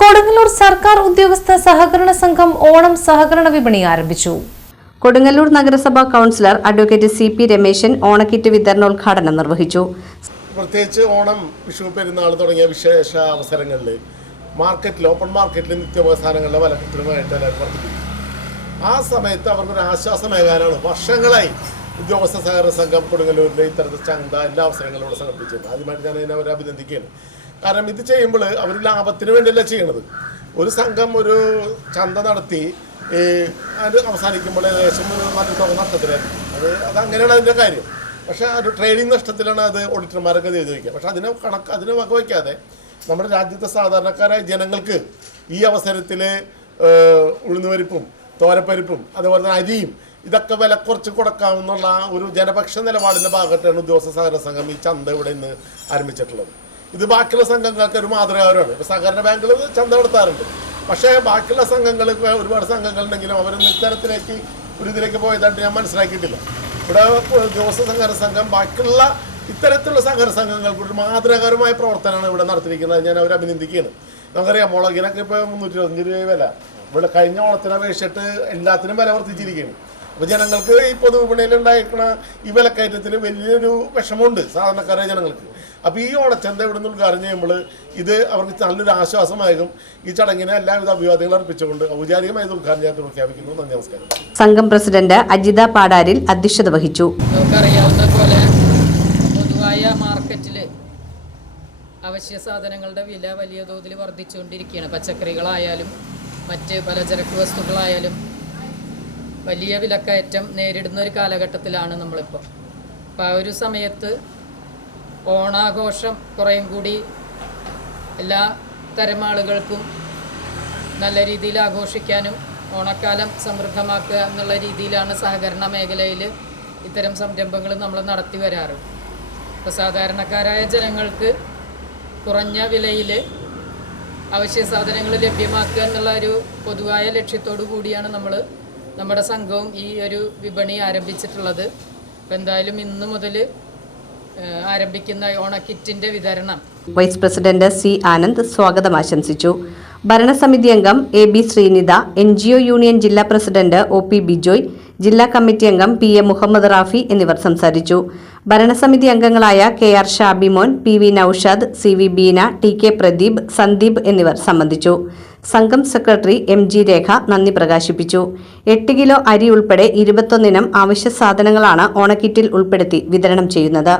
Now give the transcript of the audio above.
കൊടുങ്ങല്ലൂർ സർക്കാർ ഉദ്യോഗസ്ഥ സഹകരണ സംഘം ഓണം സഹകരണ വിപണി ആരംഭിച്ചു. കൊടുങ്ങല്ലൂർ നഗരസഭാ കൗൺസിലർ അഡ്വക്കേറ്റ് CP രമേശൻ ഓണക്കിറ്റ് വിതരണോദ്ഘാടനം നിർവഹിച്ചു. പ്രത്യേകിച്ച് ഓണം, വിഷു, പെരുന്നാൾ തുടങ്ങിയ വിശേഷ അവസരങ്ങളിൽ മാർക്കറ്റിൽ, ഓപ്പൺ മാർക്കറ്റിൽ നിത്യോപസാധനങ്ങളുടെ വില കൃത്യമായിട്ട് എല്ലാവരും വർദ്ധിപ്പിക്കും. ആ സമയത്ത് അവർക്കൊരു ആശ്വാസമേകാനാണ് വർഷങ്ങളായി ഉദ്യോഗസ്ഥ സഹകരണ സംഘം കൊടുങ്ങല്ലൂരിലെ ഇത്തരത്തിൽ ചന്ത എല്ലാ അവസരങ്ങളും ഇവിടെ സംഘടിപ്പിച്ചത്. ആദ്യമായിട്ട് ഞാൻ അതിനെ അവരെ അഭിനന്ദിക്കുകയാണ്. കാരണം ഇത് ചെയ്യുമ്പോൾ അവർ ലാഭത്തിന് വേണ്ടിയല്ല ചെയ്യണത്. ഒരു സംഘം ഒരു ചന്ത നടത്തി അത് അവസാനിക്കുമ്പോൾ ഏകദേശം ഒരു നല്ല തുക നഷ്ടത്തിലായിരിക്കും. അതങ്ങനെയാണ് അതിൻ്റെ കാര്യം. പക്ഷേ ഒരു ട്രേഡിംഗ് നഷ്ടത്തിലാണ് അത് ഓഡിറ്റർമാരൊക്കെ എഴുതി വയ്ക്കുക. പക്ഷേ അതിനെ വകവയ്ക്കാതെ നമ്മുടെ രാജ്യത്തെ സാധാരണക്കാരായ ജനങ്ങൾക്ക് ഈ അവസരത്തിൽ ഉഴുന്നുപരിപ്പും തോരപ്പരിപ്പും അതുപോലെ തന്നെ അരിയും ഇതൊക്കെ വില കുറച്ച് കൊടുക്കാമെന്നുള്ള ഒരു ജനപക്ഷ നിലപാടിൻ്റെ ഭാഗത്താണ് ഉദ്യോഗസ്ഥ സഹകരണ സംഘം ഈ ചന്ത ഇവിടെ ഇന്ന് ആരംഭിച്ചിട്ടുള്ളത്. ഇത് ബാക്കിയുള്ള സംഘങ്ങൾക്ക് ഒരു മാതൃകാപരമാണ്. ഇപ്പോൾ സഹകരണ ബാങ്കുകൾ ചന്ത നടത്താറുണ്ട്. പക്ഷേ ബാക്കിയുള്ള സംഘങ്ങൾ, ഒരുപാട് സംഘങ്ങളുണ്ടെങ്കിലും അവരൊന്നും ഇത്തരത്തിലേക്ക് ഇതിലേക്ക് പോയതായിട്ട് ഞാൻ മനസ്സിലാക്കിയിട്ടില്ല. ഇവിടെ ഉദ്യോഗസ്ഥ സഹകരണ സംഘം ബാക്കിയുള്ള ഇത്തരത്തിലുള്ള സഹകരണ സംഘങ്ങൾക്ക് ഒരു മാതൃകാപരമായ പ്രവർത്തനമാണ് ഇവിടെ നടത്തിയിരിക്കുന്നത്. ഞാൻ അവരെ അഭിനന്ദിക്കുകയാണ്. നമുക്കറിയാം, മുളകിനൊക്കെ ഇപ്പോൾ 320 രൂപ വില. ഇവിടെ കഴിഞ്ഞ ഓണത്തിനെ അപേക്ഷിച്ചിട്ട് എല്ലാത്തിനും വില വർദ്ധിച്ചിരിക്കുകയാണ്. അപ്പോൾ ജനങ്ങൾക്ക് ഈ പൊതുവിപണിയിൽ ഉണ്ടായിരിക്കുന്ന ഈ വിലക്കയറ്റത്തിൽ വലിയൊരു വിഷമമുണ്ട് സാധാരണക്കാരായ ജനങ്ങൾക്ക്. അപ്പോൾ ഈ ഓണച്ചന്ത ഇവിടെ നിന്ന് ഉദ്ഘാടനം ചെയ്യുമ്പോൾ ഇത് അവർക്ക് നല്ലൊരു ആശ്വാസമാകും. ഈ ചടങ്ങിനെ എല്ലാവിധ അഭിവാദ്യങ്ങൾ അർപ്പിച്ചുകൊണ്ട് ഔപചാരികമായി ഉദ്ഘാടനം ചെയ്യാൻ പ്രഖ്യാപിക്കുന്നു. നന്ദി, നമസ്കാരം. സംഘം പ്രസിഡന്റ് അജിത പാടാരിൽ അധ്യക്ഷത വഹിച്ചു. നമുക്കറിയാവുന്ന പോലെ പൊതുവായ മാർക്കറ്റിൽ അവശ്യ സാധനങ്ങളുടെ വില വലിയ തോതിൽ വർദ്ധിച്ചുകൊണ്ടിരിക്കുകയാണ്. പച്ചക്കറികളായാലും മറ്റ് പലചരക്ക് വസ്തുക്കളായാലും വലിയ വിലക്കയറ്റം നേരിടുന്ന ഒരു കാലഘട്ടത്തിലാണ് നമ്മളിപ്പോൾ. അപ്പോൾ ആ ഒരു സമയത്ത് ഓണാഘോഷം കുറേയും കൂടി എല്ലാ തരം ആളുകൾക്കും നല്ല രീതിയിൽ ആഘോഷിക്കാനും ഓണക്കാലം സമൃദ്ധമാക്കുക എന്നുള്ള രീതിയിലാണ് സഹകരണ മേഖലയിൽ ഇത്തരം സംരംഭങ്ങൾ നമ്മൾ നടത്തി വരാറ്. അപ്പോൾ സാധാരണക്കാരായ ജനങ്ങൾക്ക് കുറഞ്ഞ വിലയിൽ അവശ്യ സാധനങ്ങൾ ലഭ്യമാക്കുക എന്നുള്ള ഒരു പൊതുവായ ലക്ഷ്യത്തോടു കൂടിയാണ് നമ്മുടെ സംഘവും ഈ ഒരു വിപണി ആരംഭിച്ചിട്ടുള്ളത്. അപ്പോൾ എന്തായാലും ഇന്നു മുതൽ ആരംഭിക്കുന്ന ഓണക്കിറ്റിൻ്റെ വിതരണം വൈസ് പ്രസിഡന്റ് C. ആനന്ദ് സ്വാഗതം ആശംസിച്ചു. ഭരണസമിതി അംഗം AB ശ്രീനിത, NGO യൂണിയൻ ജില്ലാ പ്രസിഡന്റ് OP ബിജോയ്, ജില്ലാ കമ്മിറ്റി അംഗം PM മുഹമ്മദ് റാഫി എന്നിവർ സംസാരിച്ചു. ഭരണസമിതി അംഗങ്ങളായ KR Shabimon, PV Naushad, CV Beena, TK Pradeep, Sandeep എന്നിവർ സംബന്ധിച്ചു. സംഘം സെക്രട്ടറി MG രേഖ നന്ദി പ്രകാശിപ്പിച്ചു. 8 കിലോ അരി ഉൾപ്പെടെ 21 ഇനം അവശ്യ സാധനങ്ങളാണ് ഓണക്കിറ്റിൽ ഉൾപ്പെടുത്തി വിതരണം ചെയ്യുന്നത്.